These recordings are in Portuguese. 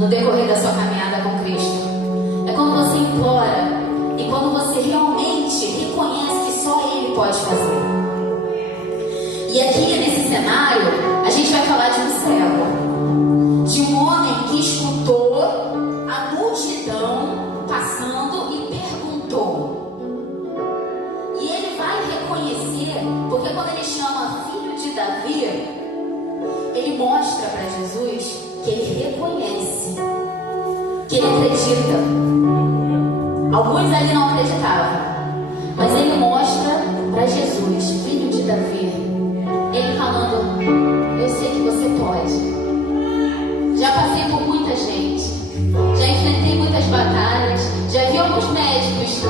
no decorrer da sua caminhada com Cristo. É quando você implora e quando você realmente reconhece que só Ele pode fazer. E aqui nesse cenário, a gente vai falar de um cego, de um homem que escutou a multidão passando e perguntou. E ele vai reconhecer, porque quando ele chama filho de Davi, ele mostra para Jesus que ele reconhece, que ele acredita. Alguns ali não acreditavam, mas ele mostra para Jesus, filho de Davi, ele falando: eu sei que você pode. Já passei por muita gente, já enfrentei muitas batalhas, já vi alguns médicos,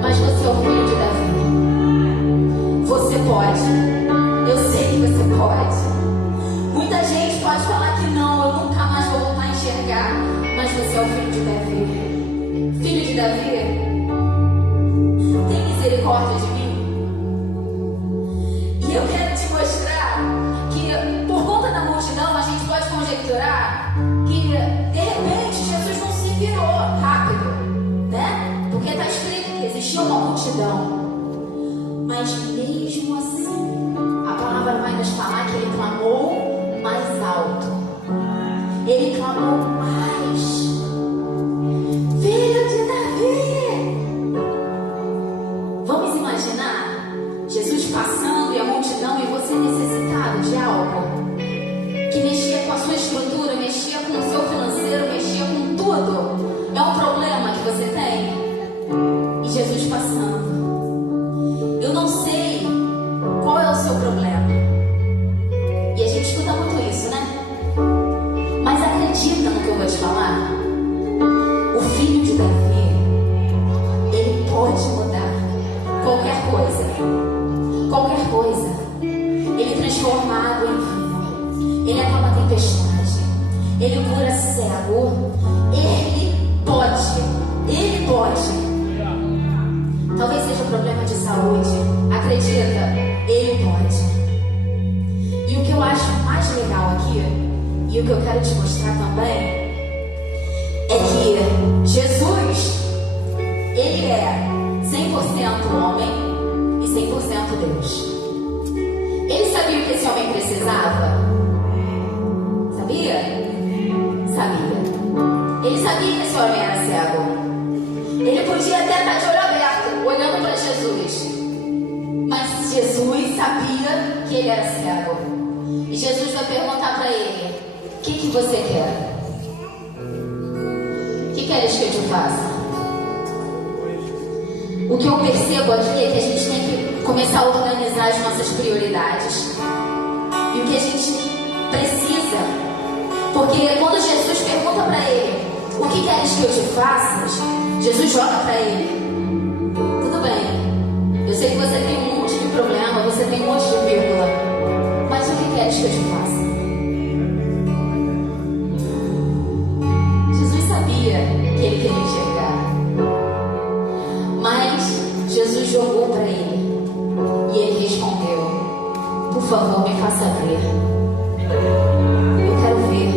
mas você é o filho de Davi. Você pode. Eu sei que você pode. Muita gente pode falar que não, eu nunca mais vou voltar a enxergar, mas você é o filho de Davi. Filho de Davi, tem misericórdia de mim? E eu quero te mostrar que, por conta da multidão, a gente pode conjecturar que, de repente, Jesus não se virou rápido, né? Porque está escrito que existia uma multidão. Mas mesmo assim, a palavra vai nos falar que ele clamou mais alto. Ele clamou mais: filho de Davi! Vamos imaginar Jesus passando e a multidão e você necessitado de algo que mexia com a sua estrutura, mexia com o seu financeiro, mexia com tudo. É um problema que você tem. E Jesus passando. Eu não sei qual é o seu problema. E a gente escuta muito isso, né? Mas acredita no que eu vou te falar? O filho de Davi, ele pode mudar qualquer coisa. Qualquer coisa. Ele transforma a água em vinho. Ele acalma a tempestade. Ele cura cego. Ele pode. Ele pode. Talvez seja um problema de saúde. Acredita? Ele pode. E o que eu acho mais legal aqui, e o que eu quero te mostrar também, é que Jesus, ele é 100% homem e 100% Deus. Ele sabia o que esse homem precisava? Sabia? Sabia. Ele sabia que esse homem era cego. Ele podia até estar de olho aberto, olhando para Jesus. Mas Jesus sabia que ele era cego. E Jesus vai perguntar para ele: o que você quer? O que queres que eu te faça? O que eu percebo aqui é que a gente tem que começar a organizar as nossas prioridades. E o que a gente precisa. Porque quando Jesus pergunta para ele: o que queres que eu te faça? Jesus joga para ele: tudo bem, eu sei que você tem um monte de problema, você tem um monte de vírgula, mas o que queres que eu te faça? Jesus sabia que ele queria enxergar, mas Jesus jogou para ele e ele respondeu: por favor, me faça ver. Eu quero ver.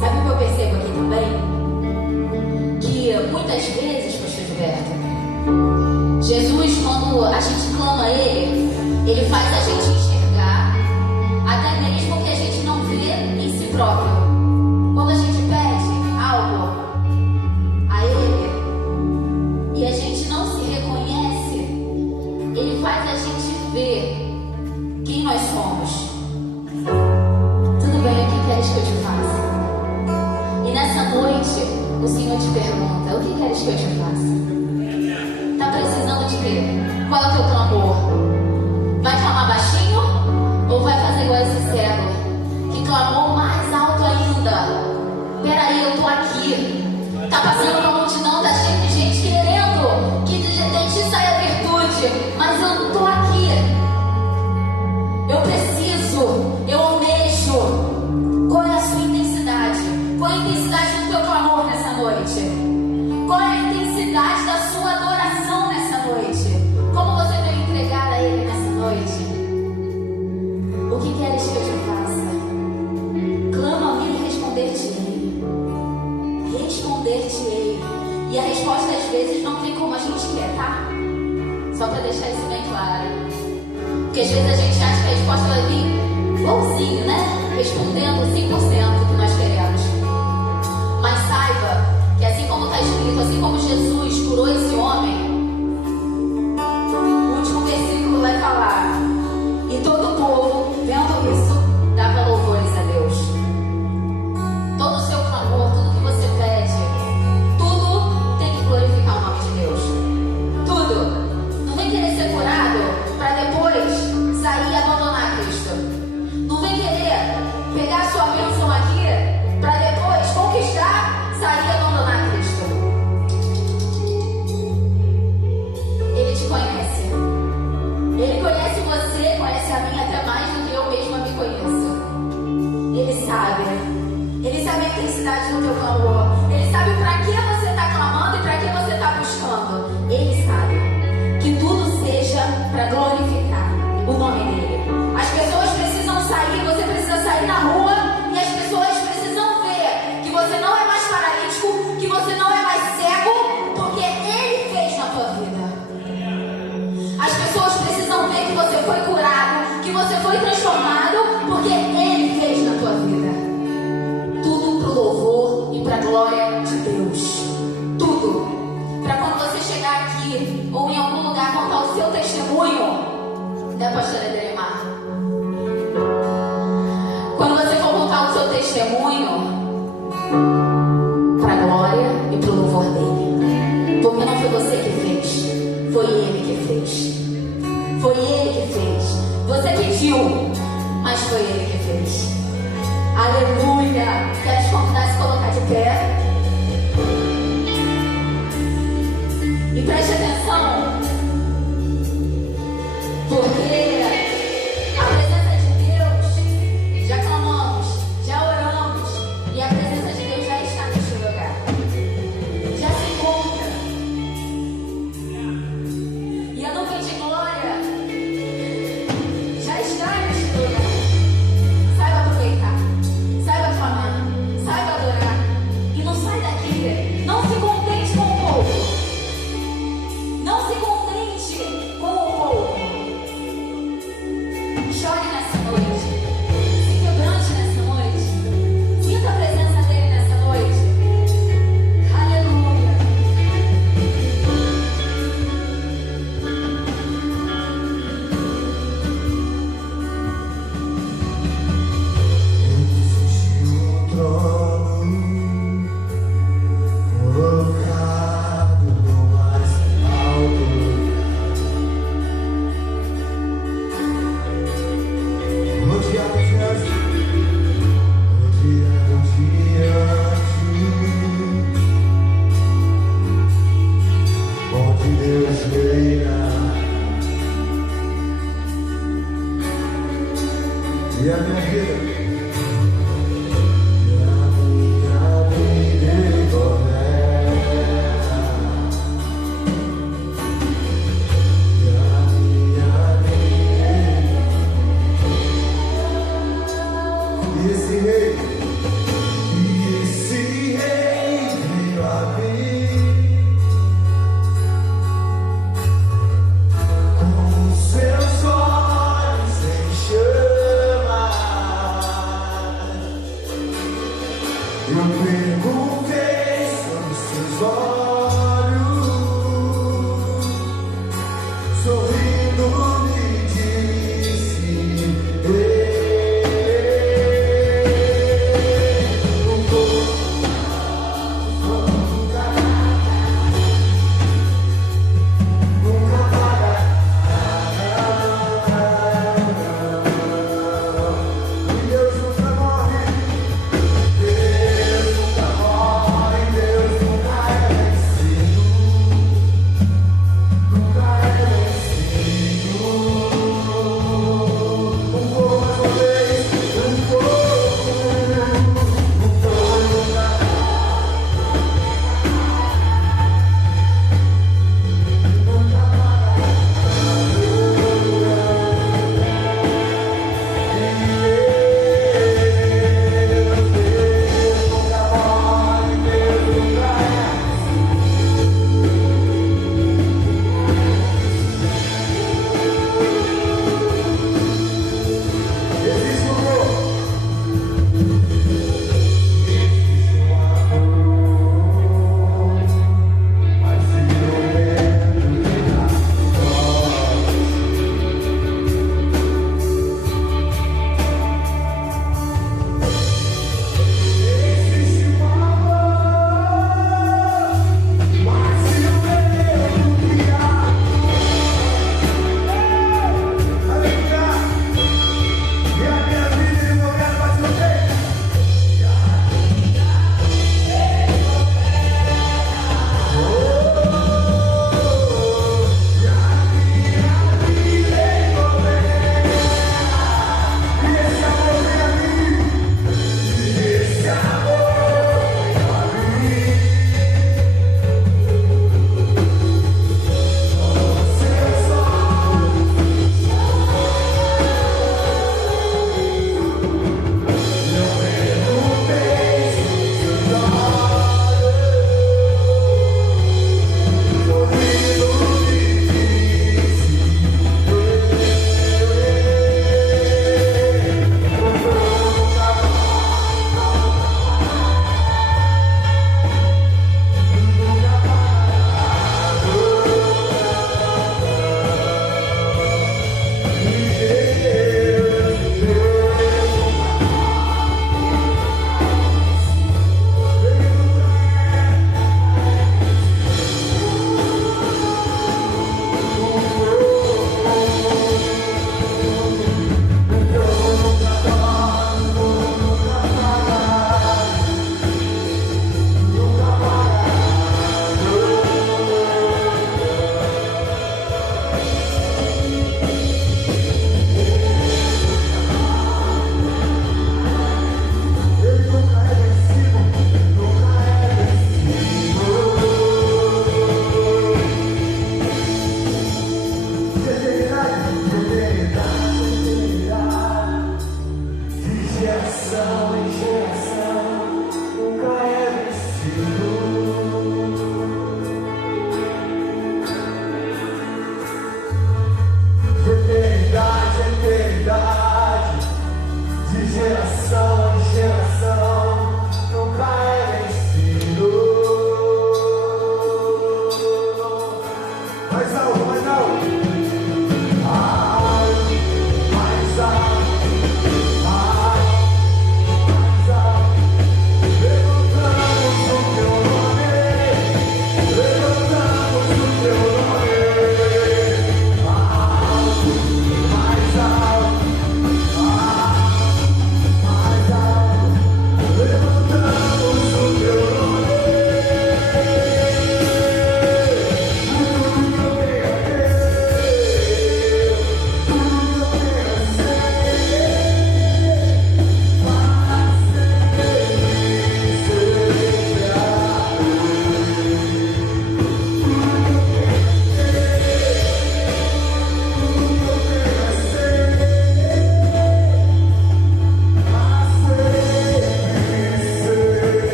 Sabe o que eu percebo aqui também? Muitas vezes, pastor Gilberto, Jesus, quando a gente clama a ele faz a gente enxergar até mesmo que a gente não vê em si próprio. Quando a gente pede algo a ele e a gente não se reconhece, ele faz a gente ver quem nós somos. Tudo bem, o que queres que eu te faça? E nessa noite o Senhor te pergunta: o que queres que eu te faça? Está precisando de quê? Qual é o teu clamor? Vai clamar baixinho? Ou vai fazer igual esse cego que clamou mais alto ainda? Peraí, eu tô aqui. Tá passando uma multidão, tá cheio de gente querendo que de ti saia a virtude, mas eu não tô aqui. Eu preciso, eu almejo. Qual é a sua intensidade? Qual é a intensidade do teu clamor nessa noite? Qual é a intensidade da sua adoração nessa noite? Como você tem entregado? E a resposta às vezes não vem como a gente quer, tá? Só para deixar isso bem claro. Porque às vezes a gente acha que a resposta vai vir igualzinho, né? Respondendo 100% que nós queremos. Mas saiba que assim como está escrito, assim como Jesus curou esse homem, o último versículo vai falar: e todo o povo, vendo isso, dava louvores a Deus. Todo o seu clamor, tudo que você pede, tudo tem que glorificar o nome de Deus. Tudo. Não vem querer ser curado para depois sair e abandonar Cristo. Não vem querer pegar a sua bênção aqui para depois conquistar, sair e abandonar Cristo. Ele te conhece. Ele conhece você, conhece a mim até mais do que eu mesma me conheço. Ele sabe. Ele sabe a intensidade do teu clamor. Ele sabe para que você está clamando e para que você está buscando. Ele sabe. Que tudo seja para glorificar o nome dele. As pessoas precisam sair, você precisa sair na rua e as pessoas precisam ver que você não é mais paralítico, que você não é mais cego, porque ele fez na tua vida. As pessoas precisam ver que você foi curado, que você foi transformado, porque ele fez na tua vida. Tudo pro louvor e pra glória de Deus. Tudo. Para quando você chegar aqui ou em algum lugar contar o seu testemunho, né, pastora Derimar? Quando você for contar o seu testemunho, para a glória e para o louvor dele. Porque não foi você que fez, foi ele que fez. Foi ele que fez. Você pediu, mas foi ele que fez. Aleluia! Quero te convidar a se colocar de pé. E preste atenção, porque a presença de Deus, já clamamos, já oramos, e a presença de Deus já está neste lugar, já se encontra. E a nuvem de glória já está neste lugar. Saiba aproveitar, saiba clamar, saiba adorar, e não sai daqui, não se contente com o pouco. Não se contente com o pouco. Chore nessa noite. Se quebrante nessa noite. Sinta a presença dele nessa noite. Aleluia. Existe trono colocado no mais alto lugar. Rodeado de anjos, onde Deus reina. E a minha vida, e a minha vida Ele governa. E a minha vida, e esse rei veio a mim com os seus olhos em chamas. Eu perguntei sobre os seus olhos, sorrindo me disse: Deus nunca morre, Deus nunca morre, Deus nunca é vencido.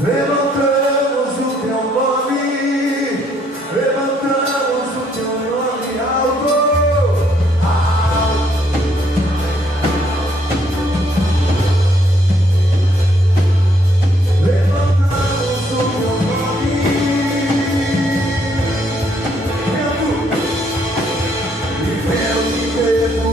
Levantamos o teu nome, levantamos o teu nome alto, alto. Levantamos o teu nome, e vemos que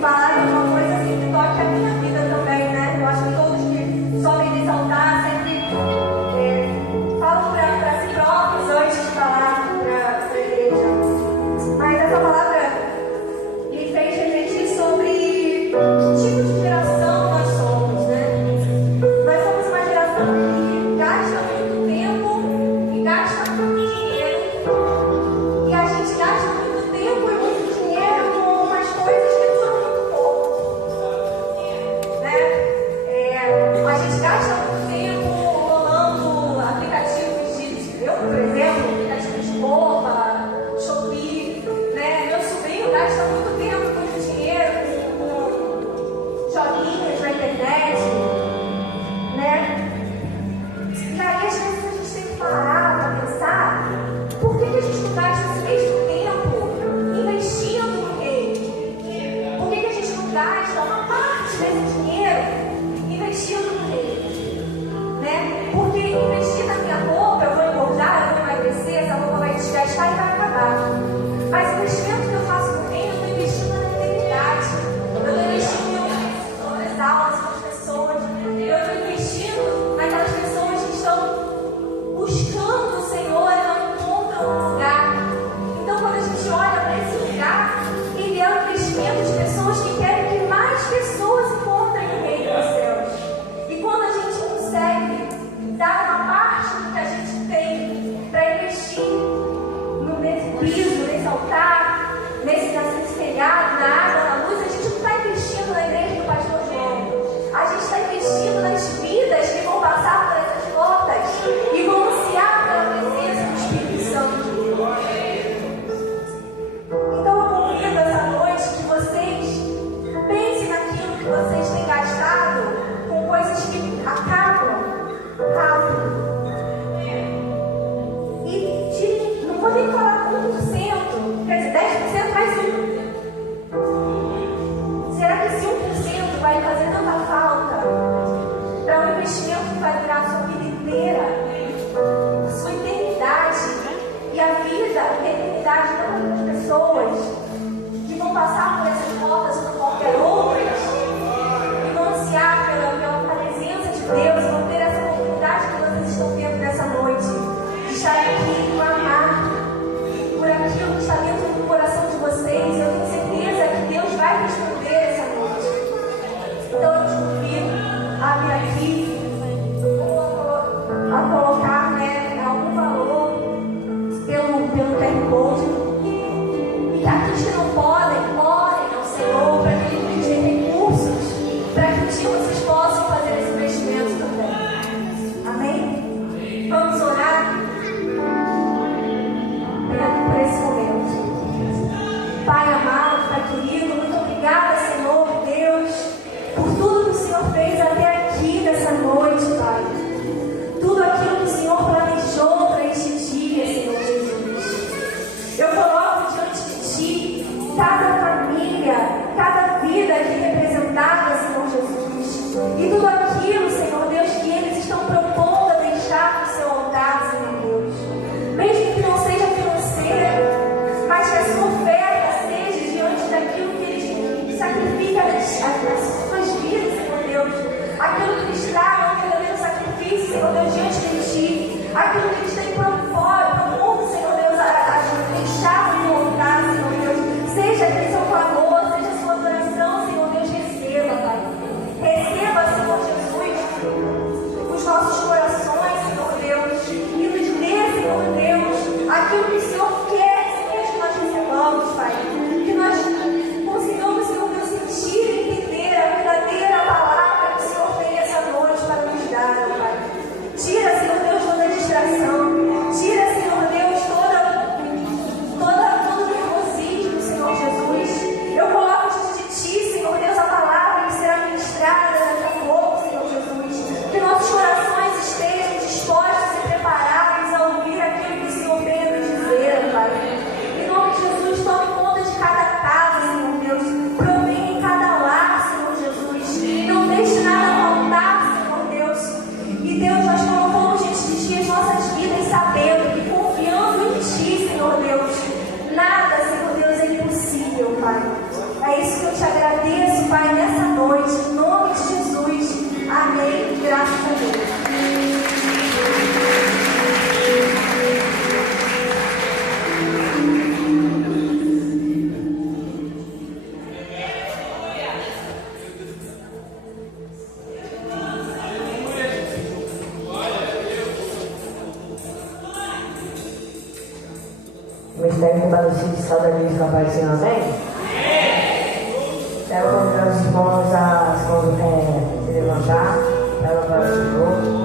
Falar de uma coisa assim piso, nesse altar, nesse telhado, na água, na luz, a gente não está investindo na igreja do Pastor João. A gente está investindo nas vidas que vão passar por essas portas e vão ansiar pela presença do Espírito Santo. Então eu convido essa noite que vocês pensem naquilo que vocês têm gastado com coisas que acabam rápido. E não vou nem falar 1%, quer dizer, 10% mais 1%. Será que esse 1% vai fazer tanta falta para um investimento que vai durar a sua vida inteira, a sua eternidade e a vida, a eternidade de tantas pessoas que vão passar por essas portas ou por qualquer outras e vão ansiar pela presença de Deus e vão ter essa oportunidade que vocês estão tendo nessa noite de estar aqui e clamar por aquilo que está dentro do coração de vocês. Eu tenho certeza que Deus vai responder essa noite. Então eu te convido a vir aqui a colocar, né, algum valor pelo QR Code. E aqueles que não podem, orem ao Senhor para que Ele nos dê recursos para que um dia vocês possam fazer esse investimento também. Amém? Vamos orar por esse momento. Pai amado, Pai querido, muito obrigada, Senhor Deus, por tudo que o Senhor fez até aqui nessa noite, Pai. Tudo aquilo que o Senhor planejou para este dia, Senhor Jesus. Eu coloco diante de Ti cada família, cada vida aqui representada, Senhor Jesus. E tudo aquilo, Senhor Deus, que eles estão propondo a deixar no seu altar, Senhor Deus. Mesmo que não seja financeiro, mas que a sua oferta seja diante daquilo que eles sacrificam as suas vidas, Senhor Deus. Aquilo que eles tragam, um verdadeiro sacrifício, Senhor Deus, diante de Ti. Aquilo que eles têm propondo, Senhor Deus, a deixar no altar, Senhor Deus. Seja aquele seu favor, seja a sua adoração, Senhor Deus, receba, Pai. Receba, Senhor Jesus, os nossos corações, Senhor Deus, e nos dê, Senhor Deus, aquilo que o Senhor quer, Senhor, que nós recebamos, Pai. Que nós consigamos, Senhor Deus, sentir e entender a verdadeira palavra que o Senhor tem essa noite para nos dar, Pai. Tira, Senhor Deus, toda distração. Tira, Senhor Deus, todo nervosismo, Senhor Jesus. Eu coloco diante de Ti, Senhor Deus, a palavra que será ministrada daqui a pouco, Senhor Jesus. Que nossos corações estejam dispostos e preparados a ouvir aquilo que o Senhor tem a nos dizer, Pai. Em nome de Jesus, tome conta de cada casa, Senhor Deus. Provém em cada lar, Senhor Jesus. Não deixe nada faltar, Senhor Deus. E Deus, nós colocamos diante de Ti as nossas vidas, sabendo e confiando em Ti, Senhor Deus. Nada, Senhor Deus, é impossível, Pai. É isso que eu te agradeço, Pai, nessa noite, em nome de Jesus. Amém. Graças a Deus. O mistério compadecido de saudade com a paz do Senhor, amém? Quero convidar os irmãos a se levantar para louvar o Senhor.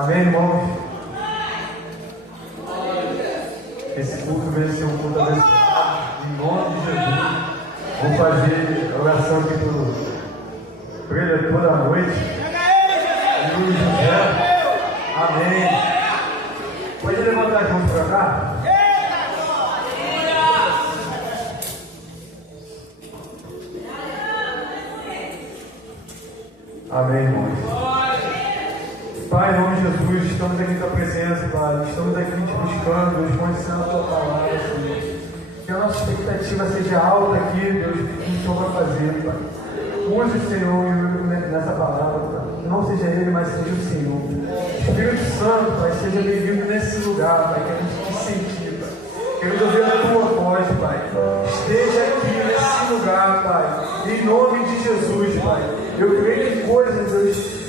Amém, irmãos? Esse culto veio ser um culto abençoado. Em nome de Jesus. Vou fazer a oração aqui por ele toda a noite. Luiz José. Amém. Pode levantar as mãos para cá? Amém, irmãos. Pai, em nome de Jesus, estamos aqui em tua presença, Pai. Estamos aqui te buscando, Deus, conhecendo a tua palavra, Senhor. Que a nossa expectativa seja alta aqui, Deus, do que o Senhor vai fazer, Pai. Use o Senhor nessa palavra, Pai. Que não seja Ele, mas seja o Senhor. Espírito Santo, Pai, seja bem-vindo nesse lugar, Pai. Queremos te sentir, Pai. Queremos ouvir a tua voz, Pai. Esteja aqui nesse lugar, Pai. Em nome de Jesus, Pai. Eu creio que coisas, Deus,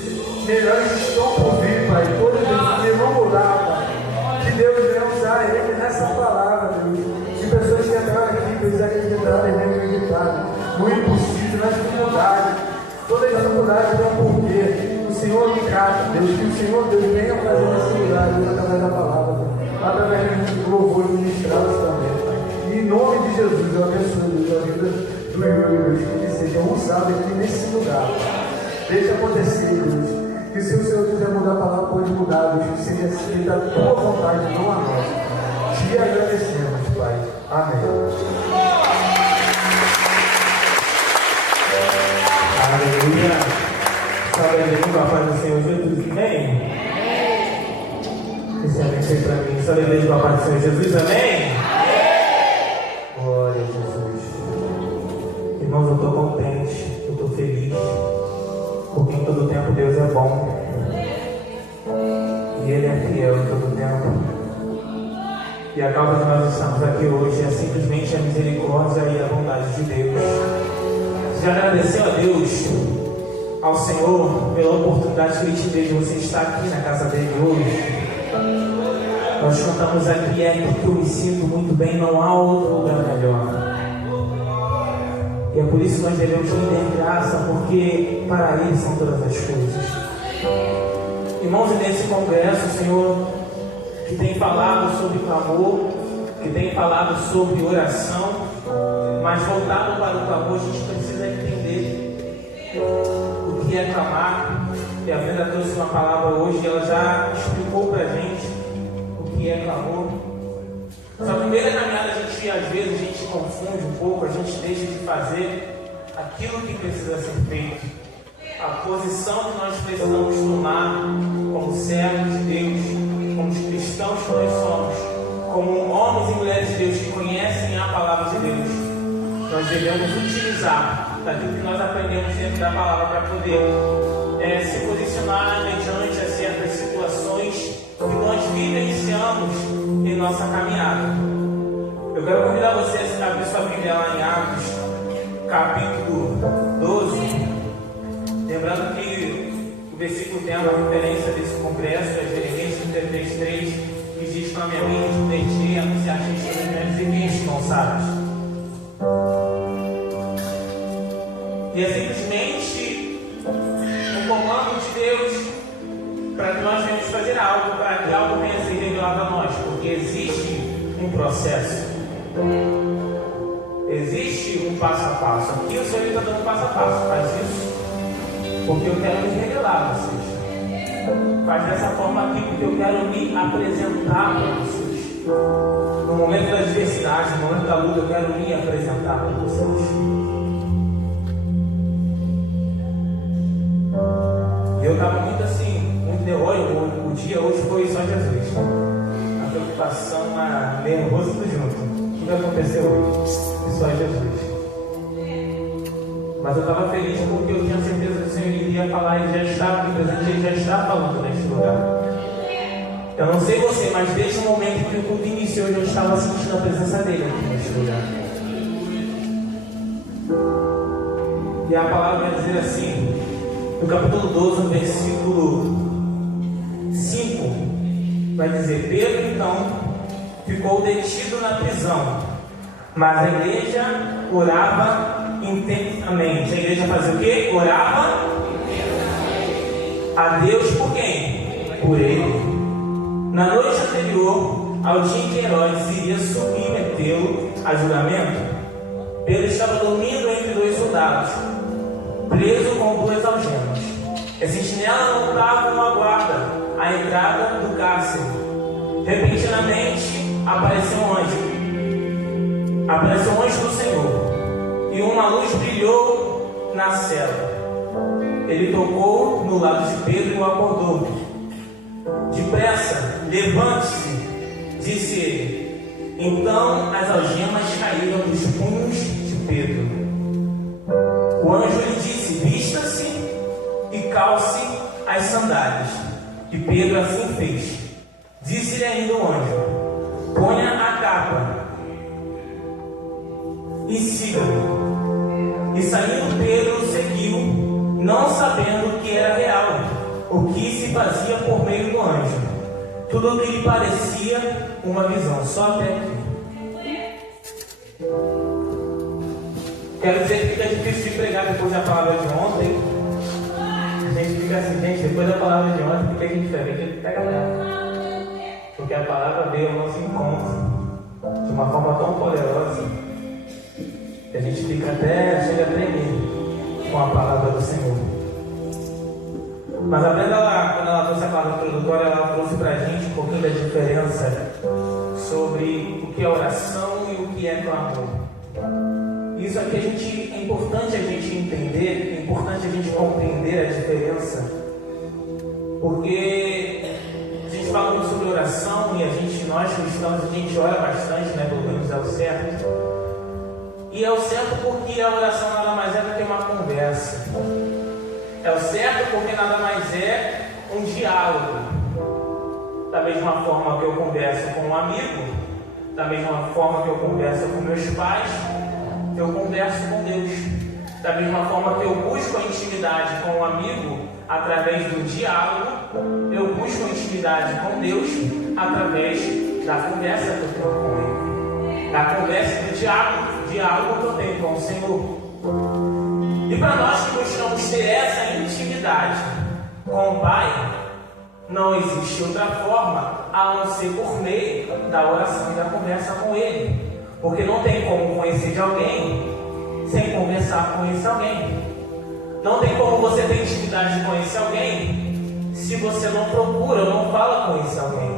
melhores estão por vir, Pai. Todas eles vão mudar, Pai. Que Deus venha usar Ele nessa palavra, Deus. Que pessoas que entraram aqui, Deus, acreditaram e nem acreditaram no impossível, nas dificuldades. Todas as dificuldades têm um porquê. O Senhor me trata, Deus. Que o Senhor, Deus, venha fazer nesse lugar, Deus, através da palavra, Pai. Através do louvor ministrado também, Pai. E em nome de Jesus, eu abençoo, Deus, a vida do Deus, que ele seja usado aqui nesse lugar. Deixa acontecer, Deus. Que se o Senhor quiser mudar a palavra, pode mudar, Deus. Que seja feita a tua vontade, não a nossa. Te agradecemos, Pai. Amém. Aleluia. Salve a paz do Senhor Jesus. Amém. Esse amém foi para mim. Salve a igreja com a paz do Senhor Jesus. Amém. Glória a Jesus. Irmãos, eu estou contente. Eu estou feliz. Porque em todo tempo Deus é bom. E Ele é fiel em todo tempo. E a causa que nós estamos aqui hoje é simplesmente a misericórdia e a bondade de Deus. Você já agradeceu a Deus, ao Senhor, pela oportunidade que Ele te deu de você estar aqui na casa dele hoje? Nós cantamos aqui, é aqui que eu me sinto muito bem, não há outro lugar melhor. E é por isso que nós devemos render graça, porque para Ele são todas as coisas. Irmãos, e nesse congresso, o Senhor, que tem falado sobre clamor, que tem falado sobre oração, mas voltado para o clamor, a gente precisa entender o que é clamar. E a Brenda trouxe uma palavra hoje, e ela já explicou para a gente o que é clamor. Na primeira caminhada, às vezes, a gente confunde um pouco, a gente deixa de fazer aquilo que precisa ser feito. A posição que nós precisamos tomar como servos de Deus, como os cristãos que nós somos, como homens e mulheres de Deus que conhecem a palavra de Deus. Nós devemos utilizar daquilo que nós aprendemos dentro da palavra para poder se posicionar mediante a certas situações que nós vivenciamos em nossa caminhada. Eu quero convidar você a abrir sua Bíblia lá em Atos, capítulo 12. Lembrando que o versículo tem uma referência desse congresso, é Jeremias 33:3, que diz: "Clame a mim, deixei anunciar testemunhos e quem não sabe." E é simplesmente um comando de Deus para que nós venhamos fazer algo, para que algo venha a ser revelado a nós, porque existe um processo, existe um passo a passo. Aqui o Senhor está dando passo a passo, faz isso porque eu quero me revelar a vocês. Faz dessa forma aqui porque eu quero me apresentar para vocês. No momento da adversidade, no momento da luta, eu quero me apresentar para vocês. E eu estava muito assim, muito neóio. O dia hoje foi só Jesus. A preocupação, a nervoso, tudo junto. Tudo aconteceu hoje. Foi só Jesus. Mas eu estava feliz porque eu tinha certeza que o Senhor iria falar, Ele já estava aqui presente, Ele já está falando neste lugar. Eu não sei você, mas desde o momento que o culto iniciou, eu já estava sentindo a presença dEle aqui neste lugar. E a palavra vai dizer assim, no capítulo 12, no versículo 5, vai dizer: Pedro então ficou detido na prisão, mas a igreja orava intensamente. A igreja fazia o quê? Orava a Deus por quem? por ele. Na noite anterior ao dia em que Herodes iria submetê-lo a julgamento, Pedro estava dormindo entre dois soldados, preso com 2 algemas. As sentinelas montavam a guarda à entrada do cárcere. Repentinamente apareceu um anjo do Senhor, e uma luz brilhou na cela. Ele tocou no lado de Pedro e o acordou. Depressa, levante-se, disse ele. Então as algemas caíram dos punhos de Pedro. O anjo lhe disse: vista-se e calce as sandálias. E Pedro assim fez. Disse-lhe ainda o anjo: ponha a capa e siga-me. E saindo Pedro seguiu, não sabendo que era real o que se fazia por meio do anjo. Tudo o que lhe parecia uma visão. Só até aqui. Quero dizer que fica difícil de pregar depois da palavra de ontem. A gente fica assim, gente, depois da palavra de ontem, o que a gente faz? A gente pega nela. Porque a palavra veio ao nosso encontro de uma forma tão poderosa que a gente fica chega a tremer com a palavra do Senhor. Mas a Brenda, quando ela trouxe a palavra introdutória, ela trouxe para a gente um pouquinho da diferença sobre o que é oração e o que é clamor. Isso aqui é importante a gente entender, é importante a gente compreender a diferença, porque a gente fala muito sobre oração e nós cristãos, a gente ora bastante, né? Pelo menos é o certo. E é o certo porque a oração nada mais é do que uma conversa. É o certo porque nada mais é um diálogo. Da mesma forma que eu converso com um amigo, da mesma forma que eu converso com meus pais, eu converso com Deus. Da mesma forma que eu busco a intimidade com um amigo através do diálogo, eu busco a intimidade com Deus através da conversa que eu tenho com Ele. Da conversa do diálogo que eu tenho com o Senhor. E para nós que buscamos ter essa intimidade com o Pai, não existe outra forma a não ser por meio da oração e da conversa com Ele. Porque não tem como conhecer de alguém sem conversar com esse alguém. Não tem como você ter intimidade de conhecer alguém se você não procura ou não fala com esse alguém.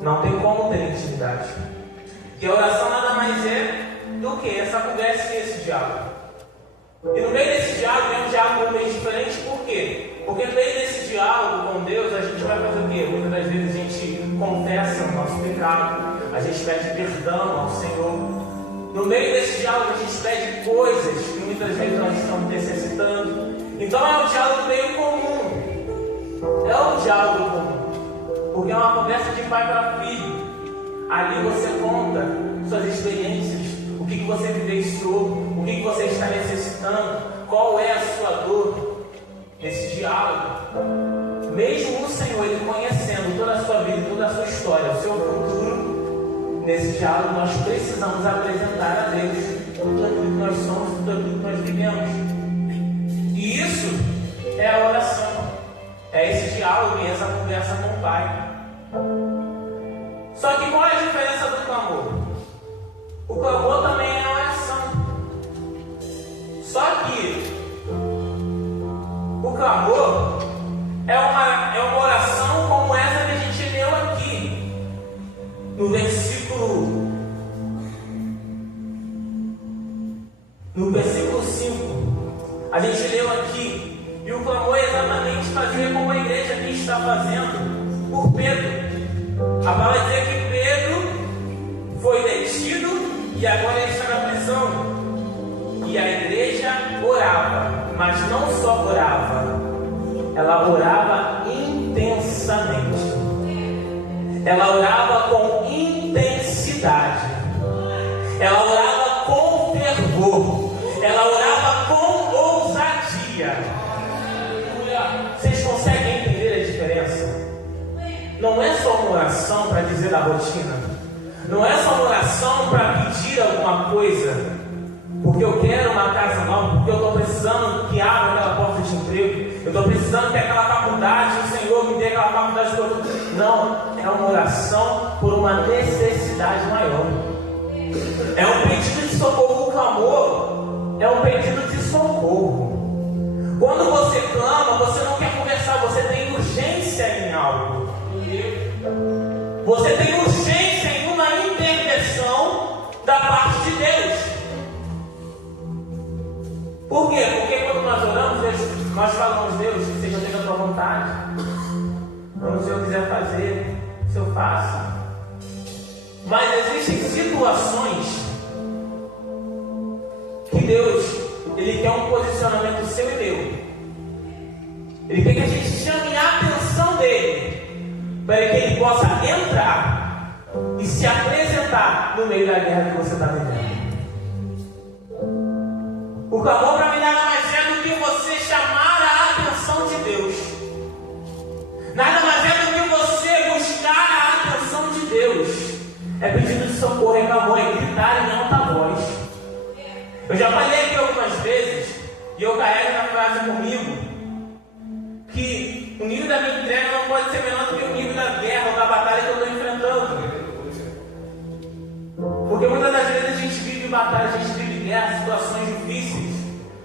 Não tem como ter intimidade. E a oração nada mais é do que essa conversa e esse diálogo. E no meio desse diálogo é um diálogo meio diferente, por quê? Porque no meio desse diálogo com Deus a gente vai fazer o quê? Muitas das vezes a gente confessa o nosso pecado, a gente pede perdão ao Senhor. No meio desse diálogo a gente pede coisas que muitas vezes nós estamos necessitando. Então é um diálogo meio comum. É um diálogo comum. Porque é uma conversa de pai para filho. Ali você conta suas experiências, o que você vivenciou, o que você está necessitando, qual é a sua dor. Nesse diálogo, mesmo o Senhor Ele conhecendo toda a sua vida, toda a sua história, o seu futuro, nesse diálogo nós precisamos apresentar a Deus tudo aquilo que nós somos, tudo aquilo que nós vivemos. E isso é a oração, é esse diálogo e essa conversa com o Pai. Só que qual é a diferença do clamor? O clamor também é oração. Só que o clamor é uma oração como essa que a gente leu aqui no versículo 5. A gente leu aqui, e o clamor é exatamente fazer como a igreja aqui está fazendo por Pedro. A palavra diz que Pedro foi detido e agora ele está na prisão. E a igreja orava, mas não só orava, ela orava intensamente. Ela orava com intensidade. Ela orava com fervor. Ela orava com ousadia. Vocês conseguem entender a diferença? Não é só uma oração para dizer da rotina. Não é só uma oração para pedir alguma coisa. Porque eu quero uma casa nova, porque eu estou precisando que abra aquela porta de emprego. Eu estou precisando que aquela faculdade, o Senhor me dê aquela a faculdade que eu tô. Não, é uma oração por uma necessidade maior. É um pedido de socorro. O clamor é um pedido de socorro. Quando você clama, você não quer conversar, você tem urgência em algo. Você tem urgência em uma intervenção da parte de Deus. Por quê? Porque quando nós oramos, nós falamos, Deus, que seja feita a tua vontade. Quando o Senhor quiser fazer, o Senhor faça. Mas existem situações que Deus, Ele quer um posicionamento seu e meu. Ele quer que a gente chame a atenção dEle, para que Ele possa entrar e se apresentar no meio da guerra que você está vivendo. O clamor para mim nada mais é do que você chamar a atenção de Deus. Nada mais é do que você buscar a atenção de Deus. É pedido de socorro, é clamor, é gritar em alta voz. Eu já falei aqui algumas vezes, e eu carrego na frase comigo, que o nível da minha entrega não pode ser menor do que o nível da guerra ou da batalha que eu estou enfrentando. Porque muitas das vezes a gente vive batalha, a gente vive guerra, situações difíceis,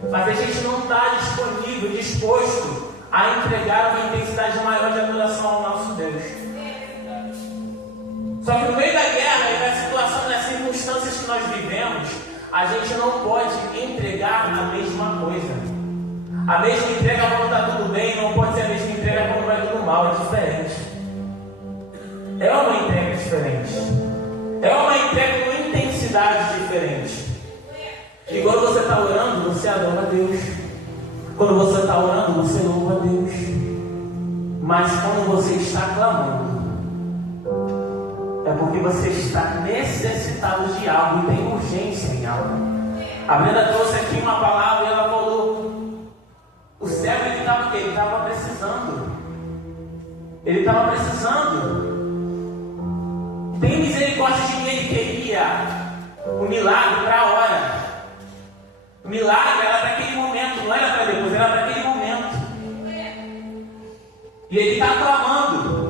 mas a gente não está disponível, disposto a entregar uma intensidade maior de adoração ao nosso Deus. Só que no meio da guerra e da situação, das circunstâncias que nós vivemos, a gente não pode entregar a mesma coisa. A mesma entrega quando está tudo bem não pode ser a mesma entrega quando vai tudo mal, é diferente. É uma entrega diferente. É uma entrega com intensidade diferente. E quando você está orando, você adora a Deus. Quando você está orando, você louva a Deus. Mas quando você está clamando, é porque você está necessitado de algo e tem urgência em algo. A Brenda trouxe aqui uma palavra e ela falou: o cego ele estava precisando. Ele estava precisando. Tem misericórdia de mim, ele queria o milagre para a hora. O milagre era para aquele momento, não era para depois, era para aquele momento. E ele está clamando.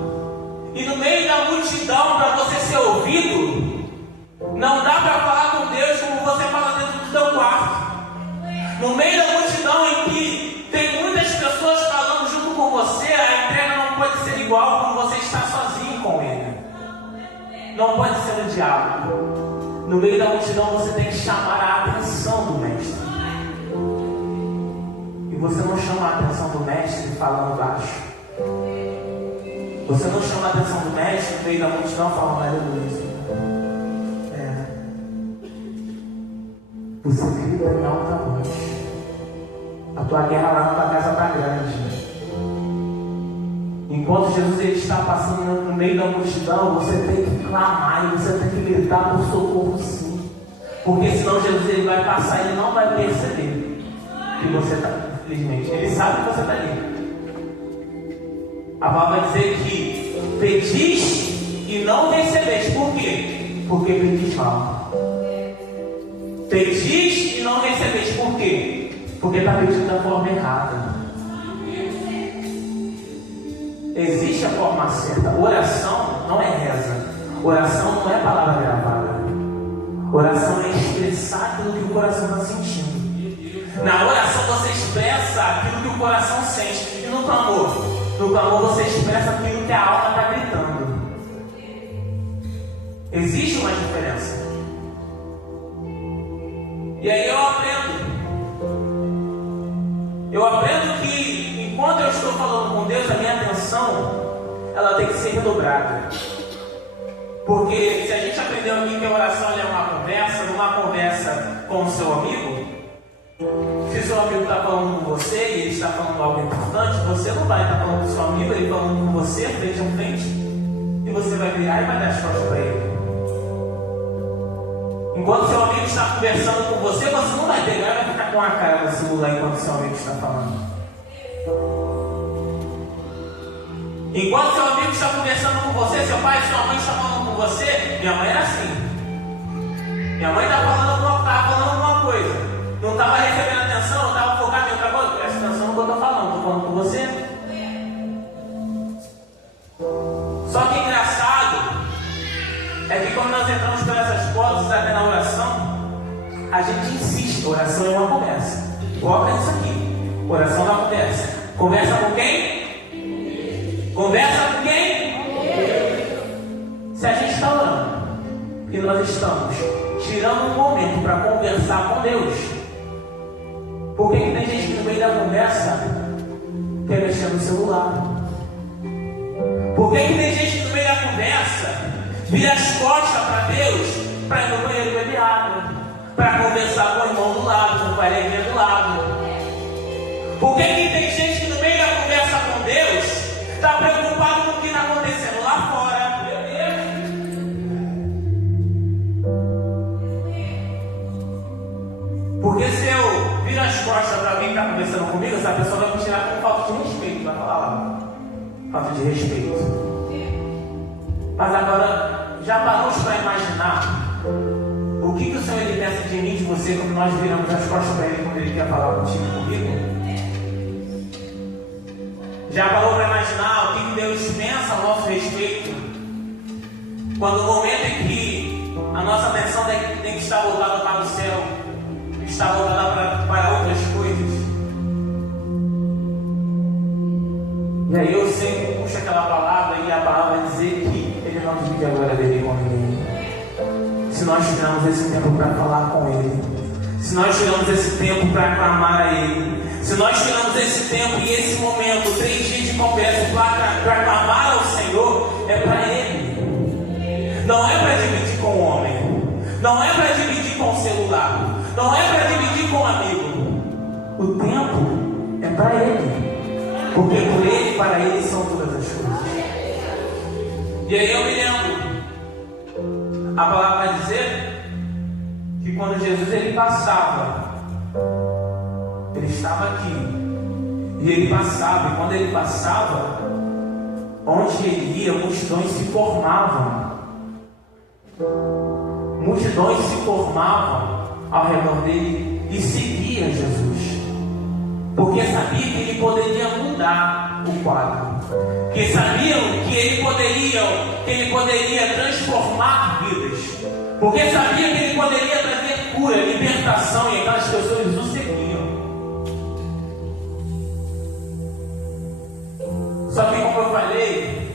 E no meio da multidão, para você ser ouvido, não dá para falar com Deus como você fala dentro do seu quarto. No meio da multidão em que tem muitas pessoas falando junto com você, a entrega não pode ser igual quando você está sozinho com Ele. Não pode ser um diálogo. No meio da multidão você tem que chamar a atenção do Mestre. E você não chama a atenção do Mestre falando baixo. Você não chama a atenção do Mestre no meio da multidão falando aleluia. Você grita em alta voz. A tua guerra lá na tua casa está grande. Enquanto Jesus ele está passando no meio da multidão, você tem que clamar e você tem que gritar por socorro sim. Porque senão Jesus ele vai passar e ele não vai perceber que você está, infelizmente. Ele sabe que você está ali. A palavra vai dizer que pedis e não recebeis. Por quê? Porque pedis mal. Pedis e não recebeis. Por quê? Porque está pedindo da forma errada. Existe a forma certa. Oração não é reza. Oração não é palavra gravada. Oração é expressar aquilo que o coração está sentindo. Na oração você expressa aquilo que o coração sente. E no clamor? No clamor você expressa aquilo que a alma está gritando. Existe uma diferença. E aí eu aprendo que enquanto eu estou falando com Deus, a minha atenção ela tem que ser redobrada. Porque se a gente aprendeu aqui que a oração é uma conversa com o seu amigo, se o seu amigo está falando com você e ele está falando algo importante, você não vai estar falando com o seu amigo, ele falando com você, frente a frente, e você vai virar e vai dar as costas para ele. Enquanto seu amigo está conversando com você, você não vai pegar e vai ficar com a cara no celular enquanto seu amigo está falando. Enquanto seu amigo está conversando com você, seu pai e sua mãe estão falando com você, minha mãe era assim. Minha mãe estava falando alguma coisa. Não estava recebendo atenção, não estava focado em outra coisa. Presta atenção no que eu estou falando com você. oração é uma conversa. Foca nisso aqui. Oração não acontece. Conversa com quem? Conversa com quem? Se a gente está orando e nós estamos tirando um momento para conversar com Deus, por que tem gente que no meio da conversa quer mexer no celular? Por que tem gente que no meio da conversa vira as costas para Deus para ir no banheiro beber água, para conversar com o irmão do lado, com o coleguinha do lado? Por que tem gente que no meio da conversa com Deus está preocupado com o que está acontecendo lá fora? Porque se eu viro as costas para alguém que está conversando comigo, essa pessoa vai me tirar com falta de respeito, vai falar lá, falta de respeito. Mas agora, já paramos para imaginar o que o Senhor ele pensa de mim, de você, quando nós viramos as costas para Ele, quando Ele quer falar contigo, comigo? Já parou para imaginar o que Deus pensa a nosso respeito? Quando o momento em que a nossa atenção tem que estar voltada para o céu, está voltada para outras coisas. E aí eu sempre puxo aquela palavra e a palavra vai dizer que Ele não divide a glória dele com ninguém. Se nós tiramos esse tempo para falar com Ele, se nós tiramos esse tempo para clamar a Ele, se nós tiramos esse tempo e esse momento, 3 dias de conversa para clamar ao Senhor, é para Ele. Não é para dividir com o homem, não é para dividir com o celular, não é para dividir com o amigo. O tempo é para Ele, porque por Ele, para Ele são todas as coisas. E aí eu me lembro, a palavra vai dizer que quando Jesus ele passava, Ele estava aqui, e Ele passava, e quando Ele passava, onde Ele ia, multidões se formavam. Multidões se formavam ao redor dele e seguia Jesus, porque sabia que Ele poderia mudar o quadro, que sabiam que Ele poderia transformar vidas, porque sabia que Ele poderia trazer cura, libertação, e aquelas pessoas o seguiam. Só que, como eu falei,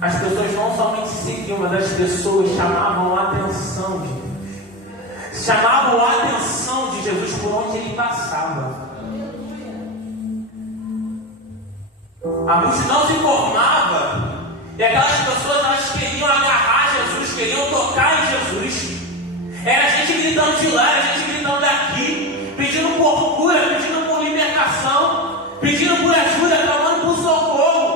as pessoas não somente seguiam, mas as pessoas chamavam a atenção de Deus, chamavam a atenção de Jesus por onde Ele passava. A multidão se formava e aquelas pessoas elas queriam agarrar Jesus, queriam tocar em Jesus. Era gente gritando de lá, era gente gritando daqui, pedindo por cura, pedindo por libertação, pedindo por ajuda, clamando por socorro.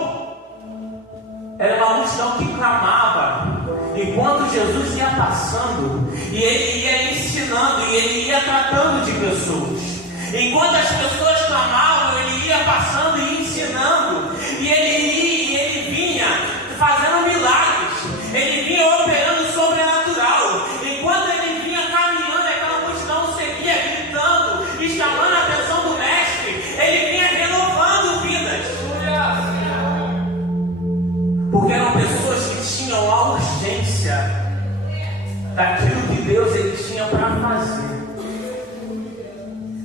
Era uma multidão que clamava enquanto Jesus ia passando, e Ele ia ensinando, e Ele ia tratando de pessoas. Enquanto as pessoas clamavam, Ele ia passando e ensinando, e Ele vinha fazendo milagres, Ele vinha operando sobrenatural. Enquanto Ele vinha caminhando, aquela multidão seguia gritando e chamando a atenção do Mestre. Ele vinha renovando vidas, porque eram pessoas que tinham a urgência daquilo que Deus ele tinha para fazer.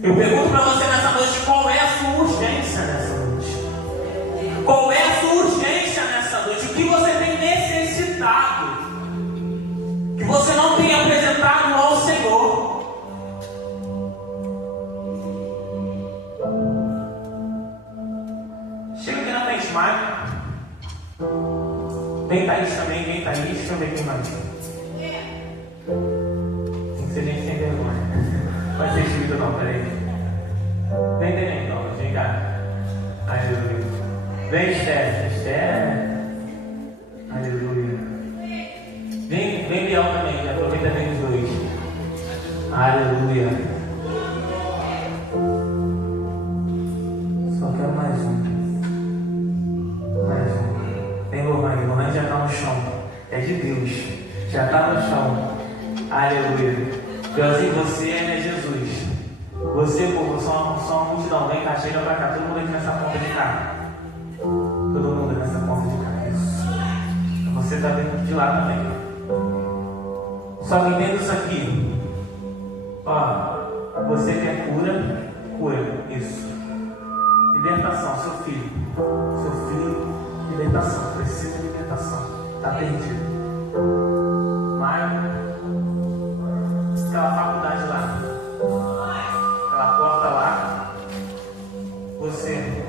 Eu pergunto para você nessa noite, qual é a sua urgência nessa noite? Qual é a sua urgência nessa noite? O que você tem necessitado? Que você não tem apresentado ao Senhor? Chega aqui na frente, Maicon. Vem Thaís também, vem Thaís. Deixa eu ver quem mais. Tem que ser gente sem vergonha. Vai ser escrito não, peraí. Vem também, então, vem cá. Aleluia. Vem, Esther. Aleluia. Vem Biel também, aproveita bem os dois. Aleluia. Só quero mais um. Vem, Lorraine já está no chão. É de Deus. Já está no chão. Aleluia. Deus, você é Jesus. Você, povo, só uma multidão. Vem cá, chega pra cá. Todo mundo aqui nessa ponta de cá. Todo mundo nessa ponta de cá. Isso. Você tá dentro de lá também. Só que entenda isso aqui. Ó. Você quer cura? Cura. Isso. Libertação, seu filho. Seu filho, libertação. Precisa de libertação. Está perdido. Mas aquela faculdade lá, aquela porta lá, você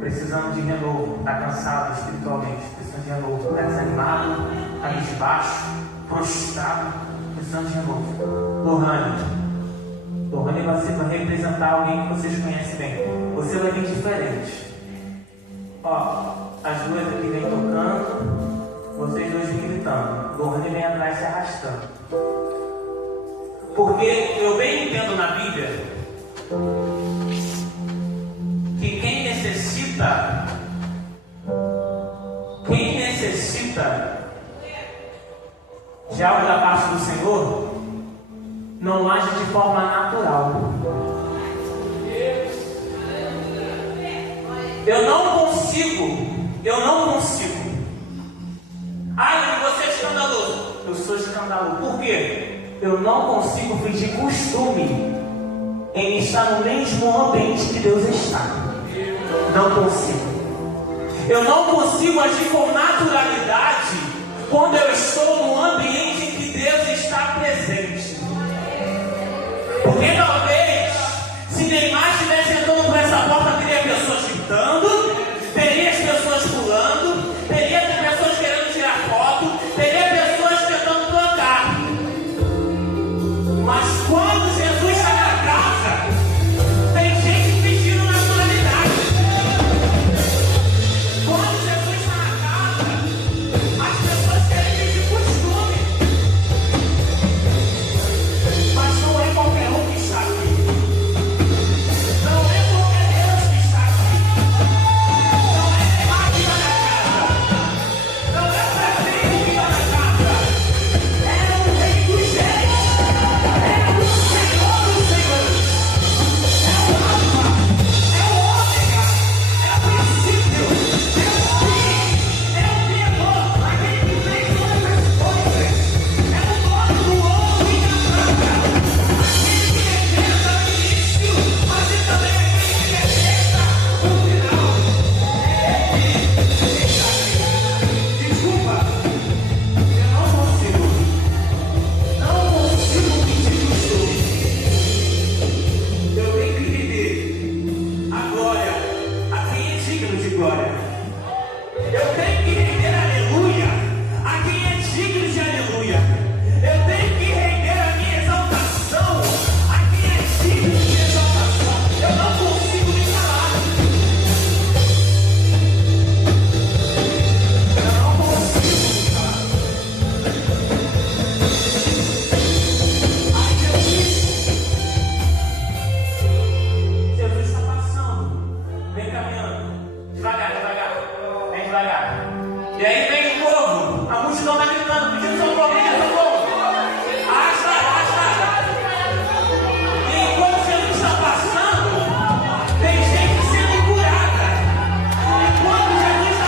precisando de renovo, está cansado espiritualmente, precisando de renovo, está desanimado, está desbaixo, prostrado, precisando de renovo. Lohane vai representar alguém que vocês conhecem bem. Você vai vir diferente. Ó, as duas aqui vêm tocando, vocês dois vêm gritando. Lohane vem atrás se arrastando. Porque eu bem entendo na Bíblia que quem necessita de algo da parte do Senhor não age de forma natural. Eu não consigo. Ai, você é escandaloso. Eu sou escandaloso. Por quê? Eu não consigo fingir costume em estar no mesmo ambiente que Deus está. Não consigo. Eu não consigo agir com naturalidade quando eu estou no ambiente em que Deus está presente. Porque não